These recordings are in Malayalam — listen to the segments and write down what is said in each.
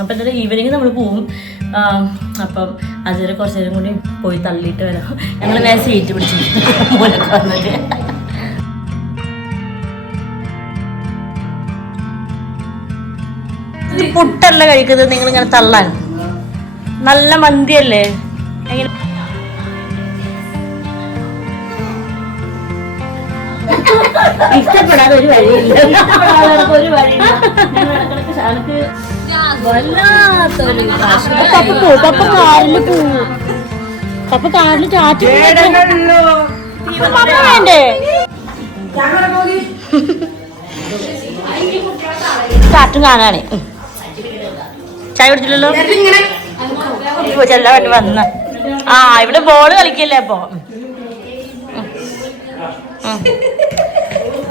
അപ്പം എന്തായാലും ഈവനിങ് നമ്മൾ പോവും. അപ്പം അതുവരെ കുറച്ച് നേരം കൂടി പോയി തള്ളിയിട്ട് വരാം. ഞങ്ങൾ നേരെ സീറ്റ് പിടിച്ചു മൂലൊക്കെ വന്നിട്ട് പുട്ടല്ല കഴിക്കുന്നത് നിങ്ങൾ ഇങ്ങനെ തള്ളാൻ. നല്ല മന്തിയല്ലേ? എങ്ങനെ? ഇഷ്ടപ്പെടാതെ ഒരു വഴിയില്ല. ഒരു വഴിയില്ല. ഇടക്കിടക്ക് ശാലക്ക് വല്ലാത്തൊരു പപ്പ പോ. പപ്പ കാറിൽ പോവും പപ്പ കാറിൽ പപ്പ വേണ്ടേ? കാറ്റും കാണാണ്. ചായ കുടിച്ചില്ലല്ലോ? ചെല്ലാൻ ചെല്ലാൻ വന്ന. ആ ഇവിടെ ബോൾ കളിക്കല്ലേ അപ്പൊ.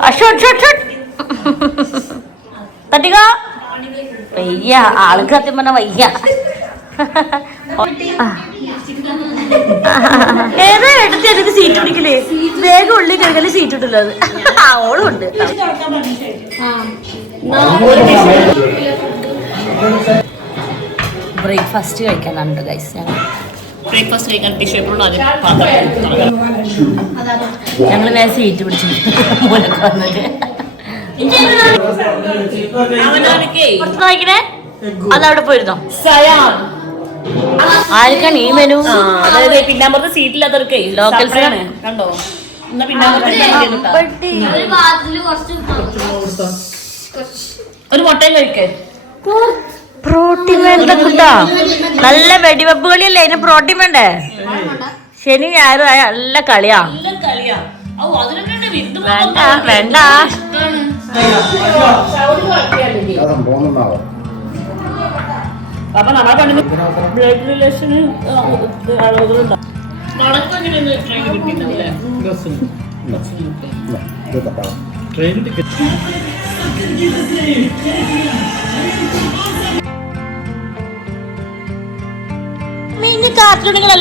അഷോട്ട്. Shot, shot, shot. തട്ടിക വയ്യ. ആൾക്ക് സത്യം പറഞ്ഞ വയ്യ. ആ. ഏതാ എടുത്ത് എനിക്ക് സീറ്റ് പിടിക്കലേ? വേഗം ഉള്ളിൽ കയറി സീറ്റ് ഇട്ടില്ല അത്? ആ ഓളും ഉണ്ട്. ബ്രേക്ക്ഫാസ്റ്റ് കഴിക്കാനാണ് ഗൈസ് ഞങ്ങൾ ബ്രേക്ക്ഫാസ്റ്റ് കഴിക്കാൻ ടിഷ്യൂ ഞങ്ങൾ നേരെ സീറ്റ് പിടിച്ചു മൂലൊക്കെ വന്നിട്ട് അതവിടെ പോയിരുന്നോ? ആർക്കാണ് ഈ മെനു അതായത് പിന്നാമ്പുറത്ത് സീറ്റില്ലാത്തവർക്കേ ആണ് കണ്ടോ? ഒരു പാത്രത്തിൽ കുറച്ച് ഒരു മുട്ടയും കഴിക്കേ. പ്രോട്ടീൻ വേണ്ട കുട്ടാ നല്ല വെടിവെപ്പ് കളിയല്ലേ? അതിന് പ്രോട്ടീൻ വേണ്ടേ? ശനി ഞായറും ആയ നല്ല കളിയാ. നല്ല കളിയാ. ഔ അതിനൊക്കെ വിരുന്ന് വേണ്ട വേണ്ട അപ്പൊ ട്രെയിൻ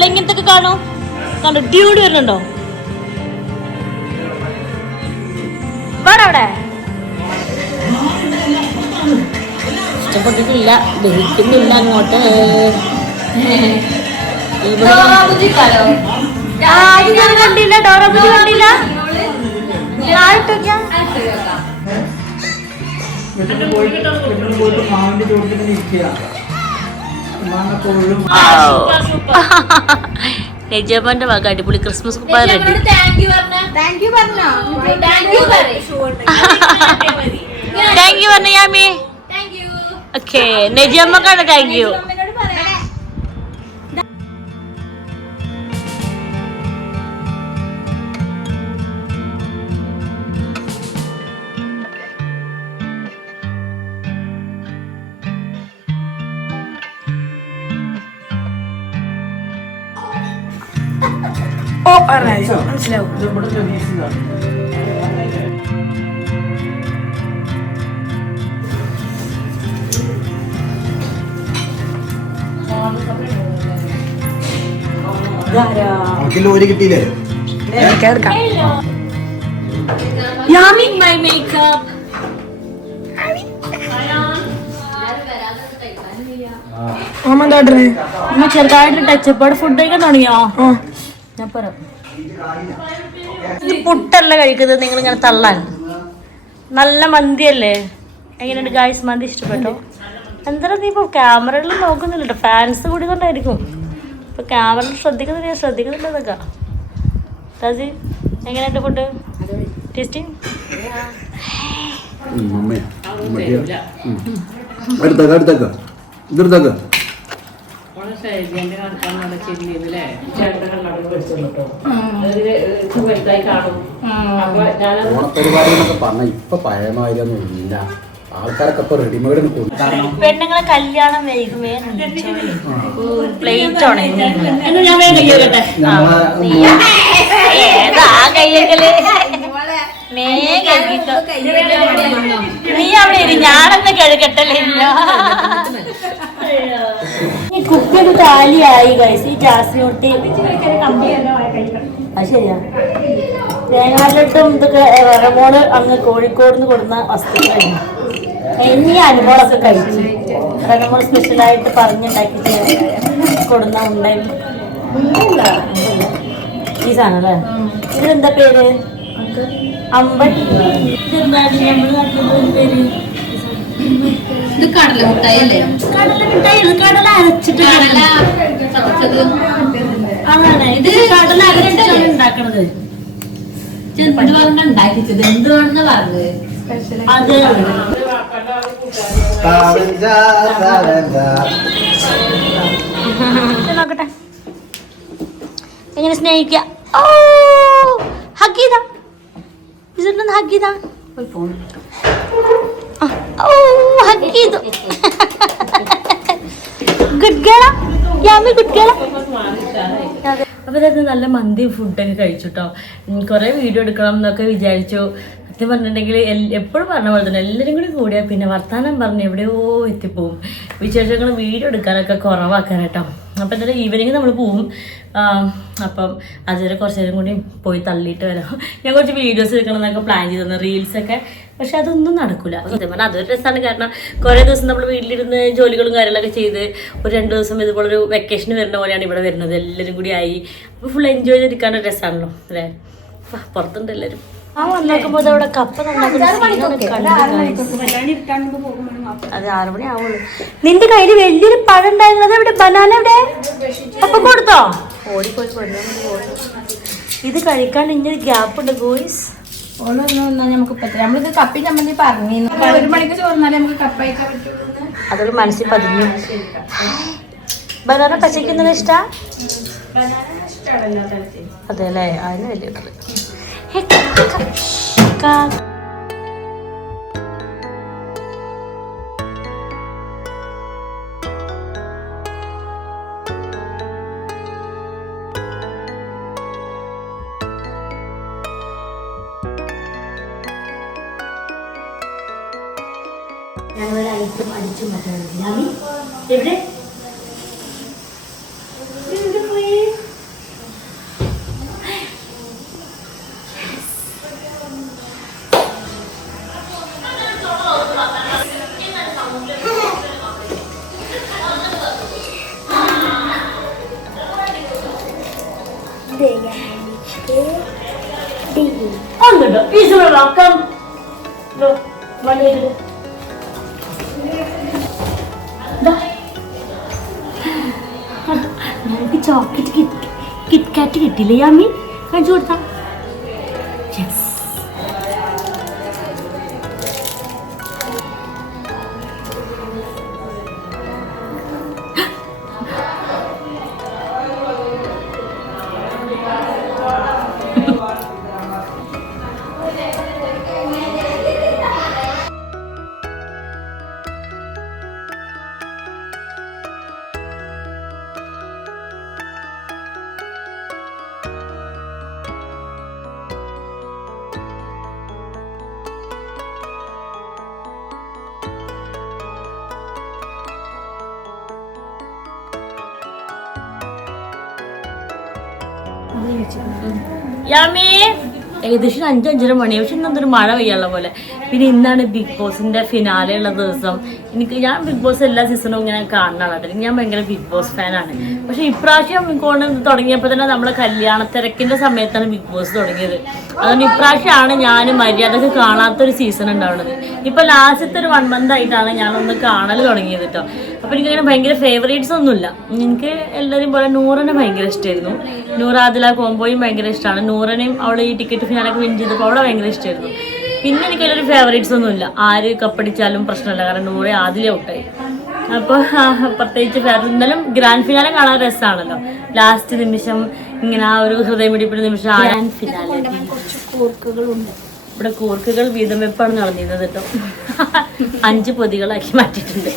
ഇങ്ങനത്തെ കാണോ. കണ്ടോ ഡ്യൂഡ് വരുന്നുണ്ടോ? വേറെ അവിടെ. ഇഷ്ടപ്പെട്ടിട്ടില്ല ദഹിക്കുന്നില്ല അങ്ങോട്ട്. കണ്ടില്ല ഡോറബുജി കണ്ടില്ല. നെജമാന്റെ വക അടിപൊളി ക്രിസ്മസ് കുപ്പായ റെഡി. താങ്ക് യു പറഞ്ഞ യാമി. ഓക്കെ നെജമ്മക്കാണ് താങ്ക് യു അമ്മയോട് പറയാം. ലോരി കിട്ടിയില്ലേ? യാമി മൈ മേക്കപ്പ് ചെറുതായിട്ട് ടച്ചപ്പാട് ഫുഡ് കഴിക്കാൻ തുടങ്ങിയോ? ഞാൻ പറയാം പുട്ടല്ല കഴിക്കുന്നത് നിങ്ങൾ ഇങ്ങനെ തള്ളാൻ. നല്ല മന്തിയല്ലേ? എങ്ങനെയുണ്ട് ഗായ്സ് മന്തി ഇഷ്ടപ്പെട്ടോ? എന്തായാലും നീ ഇപ്പോൾ ക്യാമറയിൽ നോക്കുന്നില്ല കേട്ടോ ഫാൻസ് കൂടി കൊണ്ടായിരിക്കും. ഇപ്പൊ ക്യാമറയിൽ ശ്രദ്ധിക്കുന്നില്ല? ഞാൻ ശ്രദ്ധിക്കുന്നില്ല ഇതൊക്കെ. റസി എങ്ങനെയുണ്ട് ഫുഡ് ടേസ്റ്റി എന്നൊക്കെ പറഞ്ഞ ഇപ്പൊ പഴയ മാതിരിയൊന്നും ഇല്ല. ആൾക്കാരൊക്കെ ഇപ്പൊ റെഡിമെയ്ഡ് കാരണം പെണ്ണുങ്ങളെ കല്യാണം വൈകുമേ പ്ലേറ്റ് ഏതാ കയ്യക്കൽ നീ അവിടെ ഇരി ഞാനെന്ന് കഴുകട്ടല്ലേ? കുപ്പിയൊക്കെ കാലിയായി കഴിച്ച് ഈ ജാസ്മിനോട്ടി അത് ശരിയാ. തേങ്ങാലിട്ടും ഇതൊക്കെ റമോൾ അങ്ങ് കോഴിക്കോട് നിന്ന് കൊടുക്കുന്ന വസ്തുക്കളായിരുന്നു. ഇനി അനുഭവമൊക്കെ കഴിച്ചു. അതാ നമ്മൾ സ്പെഷ്യലായിട്ട് പറഞ്ഞുണ്ടാക്കി കൊടുന്ന ഉണ്ടായി ഈ സാധനം അല്ലേ? ഇതിലെന്താ പേര്? നാട്ടിൽ പേര്? ഇത് കടല മുട്ടായി അല്ലേ? കടല മിഠായി ഇത് കടല അരച്ചിട്ട് കടല അതാണ്. ഇത് കടല അരച്ചിട്ടാണ് ഉണ്ടാക്കണത്. എന്ത് പറഞ്ഞ ഉണ്ടാക്കിച്ചത്? എന്ത് വേണമെന്ന് പറഞ്ഞത്? അത് നോക്കട്ടെ. എങ്ങനെ സ്നേഹിക്കുക ഓ ഹഗ് ചെയ്താ ഇതൊന്ന് ഹഗ് ചെയ്താ ആ, ഓ ഹഗ് ചെയ്തു good girl Yami good girl അപ്പോൾ ഇതായിരുന്നു നല്ല മന്തി ഫുഡൊക്കെ കഴിച്ചു കേട്ടോ കുറേ വീഡിയോ എടുക്കണം എന്നൊക്കെ വിചാരിച്ചു. സത്യം പറഞ്ഞിട്ടുണ്ടെങ്കിൽ എപ്പോഴും പറഞ്ഞ പോലെ തന്നെ എല്ലാവരും കൂടി കൂടിയാൽ പിന്നെ വർത്തമാനം പറഞ്ഞ് എവിടെയോ എത്തിപ്പോവും. വിശേഷങ്ങൾ വീഡിയോ എടുക്കാനൊക്കെ കുറവാക്കാൻ കേട്ടോ അപ്പോൾ എന്തായാലും ഈവനിങ് നമ്മൾ പോവും. അപ്പം അതുവരെ കുറച്ച് നേരം കൂടി പോയി തള്ളിയിട്ട് വരാം. ഞാൻ കുറച്ച് വീഡിയോസ് എടുക്കണം എന്നൊക്കെ പ്ലാൻ ചെയ്തിരുന്നു റീൽസൊക്കെ പക്ഷെ അതൊന്നും നടക്കില്ല സത്യം പറഞ്ഞാൽ അതൊരു രസമാണ് കാരണം കുറേ ദിവസം നമ്മൾ വീട്ടിലിരുന്ന് ജോലികളും കാര്യങ്ങളൊക്കെ ചെയ്ത് ഒരു രണ്ട് ദിവസം ഇതുപോലെ ഒരു വെക്കേഷൻ വരുന്ന പോലെയാണ് ഇവിടെ വരുന്നത്. എല്ലാവരും കൂടി ആയി. അപ്പോൾ ഫുൾ എൻജോയ് ചെയ്തിരിക്കാനൊരു രസമാണല്ലോ അല്ലേ? പുറത്തുണ്ട് എല്ലാവരും നിന്റെ കയ്യിൽ വലിയൊരു പഴം ഉണ്ടായിരുന്നത് എവിടെ? ബനാന എവിടെ? അപ്പൊ കൊടുത്തോ? ഓടിപ്പോയി ഇത് കഴിക്കാൻ ഇനി ഗ്യാപ്പ് ഉണ്ട് ഗോയ്സ് നമുക്ക് കപ്പി ചമ്മന്തി പറഞ്ഞു ഒരു മണിക്ക് ചോർന്നാലേ നമുക്ക് കപ്പ കഴിക്കാൻ പറ്റുള്ളൂ അതൊരു മനസ്സിൽ പതിഞ്ഞു. ബനാന പച്ചയ്ക്കുന്നത് ഇഷ്ടാ? അതെ അല്ലേ? അതിന് വലിയ 핵각각 양을 안 입고 안 입지 못하는 사람이? ഒന്നുണ്ടോ ഈശ്വര കം വണ്ടിയിട്ട് നിനക്ക് ചോക്ലേറ്റ് കിറ്റ് കിറ്റ് കാറ്റ് കിട്ടില്ലേ അമ്മി കാണിച്ചു കൊടുത്താ. ഏകദേശം അഞ്ച് അഞ്ചര മണി. പക്ഷെ ഇന്നൊരു മഴ പെയ്യാനുള്ള പോലെ. പിന്നെ ഇന്നാണ് ബിഗ് ബോസിന്റെ ഫിനാലെ ഉള്ള ദിവസം. എനിക്ക് ഞാൻ ബിഗ് ബോസ് എല്ലാ സീസണും ഇങ്ങനെ കാണുന്നതാണ്. ഞാൻ ഭയങ്കര ബിഗ് ബോസ് ഫാനാണ് പക്ഷെ ഇപ്രാവശ്യം കൊണ്ട് തുടങ്ങിയപ്പോൾ തന്നെ നമ്മളെ കല്യാണ തിരക്കിന്റെ സമയത്താണ് ബിഗ് ബോസ് തുടങ്ങിയത്. അതുകൊണ്ട് ഇപ്രാവശ്യമാണ് ഞാൻ മര്യാദയ്ക്ക് കാണാത്തൊരു സീസൺ ഉണ്ടാവുന്നത്. ഇപ്പൊ ലാസ്റ്റത്തെ ഒരു വൺ മന്ത് ആയിട്ടാണ് ഞാനൊന്ന് കാണൽ തുടങ്ങിയത് കേട്ടോ. അപ്പൊ എനിക്കങ്ങനെ ഭയങ്കര ഫേവറേറ്റ്സ് ഒന്നുമില്ല. എനിക്ക് എല്ലാവരും പോലെ നൂറിനെ ഭയങ്കര ഇഷ്ടമായിരുന്നു നൂറ് ആദില കോംബോയും ഭയങ്കര ഇഷ്ടമാണ് നൂറിനെയും അവൾ ഈ ടിക്കറ്റ് ഫിനാലൊക്കെ വിൻ ചെയ്തപ്പോൾ അവളെ ഭയങ്കര ഇഷ്ടമായിരുന്നു പിന്നെ എനിക്ക് അതിലൊരു ഫേവറേറ്റ്സ് ഒന്നുമില്ല. ആര് കപ്പടിച്ചാലും പ്രശ്നമില്ല. കാരണം നൂറ് ആദിലെ ഔട്ടായി. അപ്പോൾ പ്രത്യേകിച്ച് ഫേവറേറ്റ് എന്നാലും ഗ്രാൻഡ് ഫിനാലെ കാണാൻ രസമാണല്ലോ ലാസ്റ്റ് നിമിഷം ഇങ്ങനെ ആ ഒരു ഹൃദയമിടിപ്പിന് നിമിഷം ഗ്രാൻഡ് ഫിനാലെ ഇവിടെ കൂർക്കുകൾ വീതം വെപ്പാണ് നടന്നിരുന്നത് കേട്ടോ. അഞ്ച് പൊതികളാക്കി മാറ്റിട്ടുണ്ട്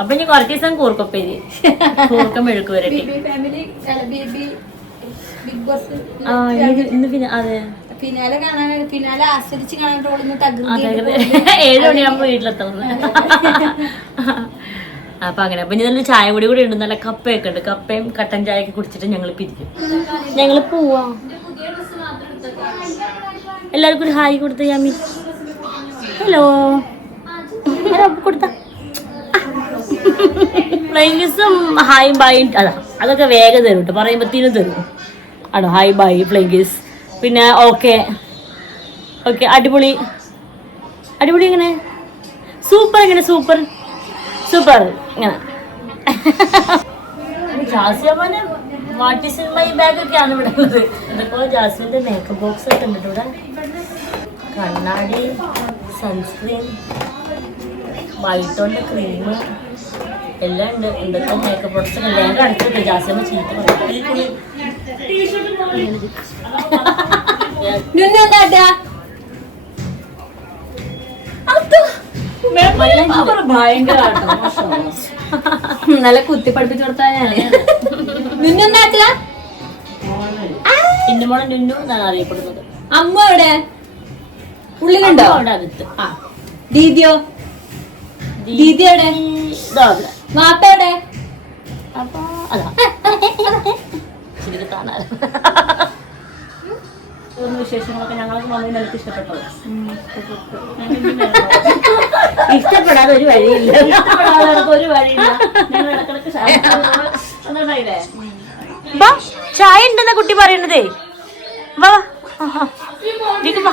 അപ്പൊ ഇനി കുറച്ച് ദിവസം കൂർക്കപ്പേരി. കൂർക്കം മെഴുക്ക് വരട്ടെ ഫാമിലി ബേബി ബിഗ് ബോസ് ആ ഇന്ന് പിന്നെ അതെ. കാണാൻ ആസ്വദിച്ച് റോളിന്ന് ഏഴ് മണിയാകുമ്പോ വീട്ടിലെത്തണം അപ്പൊ അങ്ങനെ അപ്പൊ ഇനി നല്ല ചായ കൂടി കൂടി ഉണ്ട്. നല്ല കപ്പയൊക്കെ ഉണ്ട്. കപ്പയും കട്ടൻ ചായ ഒക്കെ കുടിച്ചിട്ട് ഞങ്ങൾ പിരിക്കും. ഞങ്ങൾ പോവാ. എല്ലാവർക്കും ഒരു ഹായ് കൊടുത്ത യാമി ഹലോ കൊടുത്ത. ഫ്ലൈങ്കിസും ഹായ് ബൈ അതാ അതൊക്കെ വേഗം തരും കേട്ടോ പറയുമ്പോഴത്തേനും തരും. ആണോ? ഹായ് ബായ് ഫ്ലൈങ്കിസ് പിന്നെ ഓക്കെ ഓക്കെ അടിപൊളി. അടിപൊളി എങ്ങനെ? സൂപ്പർ എങ്ങനെ? സൂപ്പർ സൂപ്പർ ഇങ്ങനെ. What is in my bag ഒക്കെയാണ് ഇവിടെ ഉള്ളത്. ജാസ്മിന്റെ ജാസ്മിന്റെ മേക്കപ്പ് ബോക്സ് ഒക്കെ ഉണ്ട് ഇവിടെ. കണ്ണാടി സൺസ്ക്രീൻ വൈറ്റോന്റെ ക്രീം എല്ലാം ഉണ്ട്. എന്തൊക്കെ മേക്കപ്പ് പ്രൊഡക്ട്സ് ഒക്കെ. എല്ലാം അടിച്ചിട്ട് ജാസ്മിന് ചീത്ത. ഭയങ്കര നല്ല കുത്തി പഠിപ്പിച്ചു കൊടുത്താ ഞാൻ എന്റെ മോളെ നിന്നു എന്നാണ് അറിയപ്പെടുന്നത്. അമ്മ എവിടെ? ഉള്ളിലുണ്ടോ? അവിടെ അകത്ത് ആ. ദീദിയോ? ദീദി എവിടെ? വാപ്പ എവിടെ? അപ്പൊ അതാ. ശരിക്കും കാണാൻ വിശേഷങ്ങളൊക്കെ ഞങ്ങൾക്ക് ഇഷ്ടപ്പെട്ടത്. ഇഷ്ടപ്പെടാതെ ഒരു വഴിയില്ല. ഇഷ്ടപ്പെടാതെ ഒരു വഴിയില്ല. ഞങ്ങൾ ഇടക്കിടക്ക് വാ ചായ ഉണ്ടെന്ന കുട്ടി പറയണതേ. വാ വാ.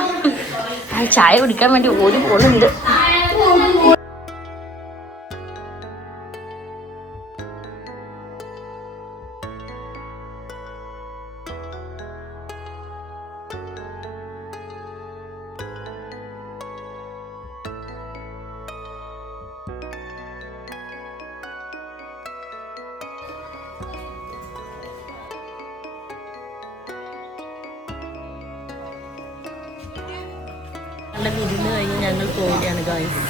ചായ കുടിക്കാൻ വേണ്ടി ഓടി പോകുന്നുണ്ട് നല്ല വിരുന്ന് കഴിഞ്ഞ് ഞങ്ങൾ പോവുകയാണ് ഗായ്സ്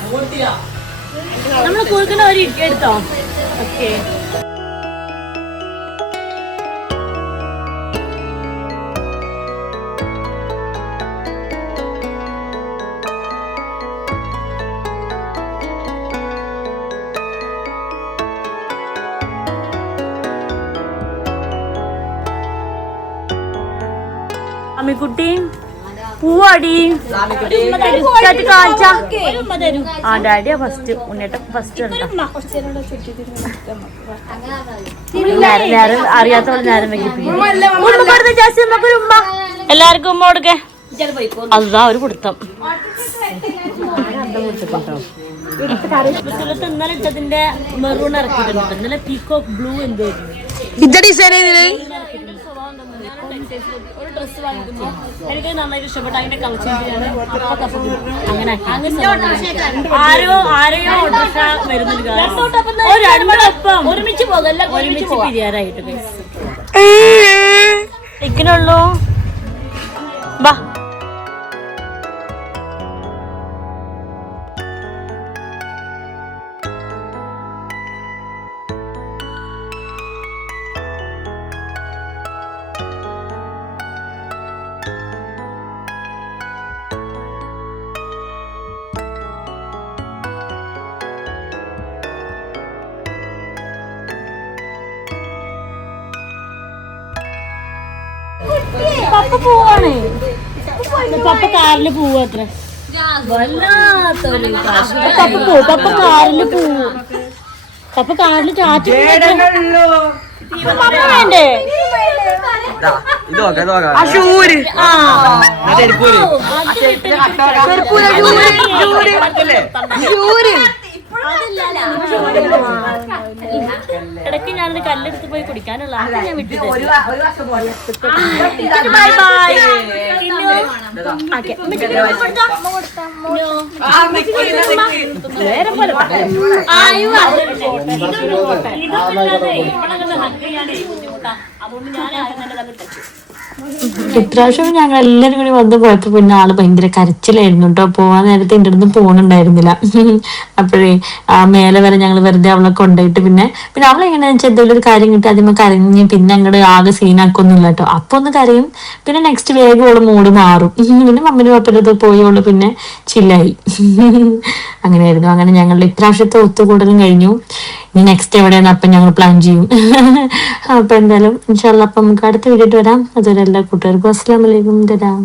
നമ്മൾ കൊടുക്കുന്ന ഒരു ഇഡ്ഡലി എടുത്തോ? ഓക്കെ അമ്മിക്കുട്ടി പൂവാടി. കാഴ്ച കാണിച്ചാ ആ ഡാഡിയാ ഫസ്റ്റ് ഉണ്ണിയേട്ട ഫസ്റ്റ് നേരം നേരം അറിയാത്തവൾ നേരം എല്ലാവർക്കും ഉമ്മ കൊടുക്കേ. അതാ ഒരു കൊടുത്തം പുസ്തകത്ത് ഇന്നലെ ഇട്ടതിന്റെ മെറൂൺ ഇറക്കിയിട്ടുണ്ട്. ഇന്നലെ പീക്കോക്ക് ബ്ലൂ എന്തോ എനിക്ക് നന്നായിട്ട് ഇഷ്ടപ്പെട്ടു. അതിന്റെ കളക്ഷൻ അങ്ങനെ. ആരോ ആരെയോ ഓട്ടോറിക്ഷ വരുന്നുണ്ട് ഒരു രണ്ടൊപ്പം ഒരുമിച്ച് പോകല്ല ഒരുമിച്ച് പിരിയാറായിട്ട് ഇക്കനുള്ളൂ ബാ പപ്പ പോവാണേ. പപ്പ കാറിൽ പോവും അത്ര. പപ്പ പോവും പപ്പ കാറിൽ പോവും പപ്പ കാറിൽ ചാറ്റി പപ്പ വേണ്ടേ? ആ. ഇടയ്ക്ക് ഞാനൊരു കല്ലെടുത്ത് പോയി കുടിക്കാനുള്ള അത് ഞാൻ വിട്ടിട്ട് ബൈ ബൈ ഇപ്രാവശ്യം ഞങ്ങൾ എല്ലാരും കൂടി വന്ന് പോയപ്പോ പിന്നെ ആൾ ഭയങ്കര കരച്ചിലായിരുന്നു കേട്ടോ പോവാൻ നേരത്തെ എന്റെ അടുത്ത് പോകണുണ്ടായിരുന്നില്ല അപ്പോഴേ ആ മേലെ വരെ ഞങ്ങൾ വെറുതെ അവളെ കൊണ്ടുപോയിട്ട് പിന്നെ പിന്നെ അവളെ എങ്ങനെയാണെന്ന് വെച്ചാൽ എന്തെങ്കിലും ഒരു കാര്യം കിട്ടി ആദ്യമേ കരഞ്ഞ് പിന്നെ അങ്ങോട്ട് ആകെ സീനാക്കൊന്നുമില്ല കേട്ടോ അപ്പൊ ഒന്ന് കരയും പിന്നെ നെക്സ്റ്റ് വേഗം ഓൾ മൂട് മാറും. പിന്നെ മമ്മിനും പപ്പന്റെ പോയി ഓൾ പിന്നെ ചില്ലായി അങ്ങനെയായിരുന്നു. അങ്ങനെ ഞങ്ങളുടെ ഇപ്രാവശ്യത്തെ ഒത്തുകൂടലും കഴിഞ്ഞു. ഇനി നെക്സ്റ്റ് എവിടെയാണ് അപ്പം ഞങ്ങൾ പ്ലാൻ ചെയ്യും. അപ്പൊ എന്തായാലും ഇൻഷാല്ല അപ്പം നമുക്ക് അടുത്ത വീഡിയോ വരാം. അതുവരെ എല്ലാ കൂട്ടുകാർക്കും അസ്സാം വലൈക്കും തരാം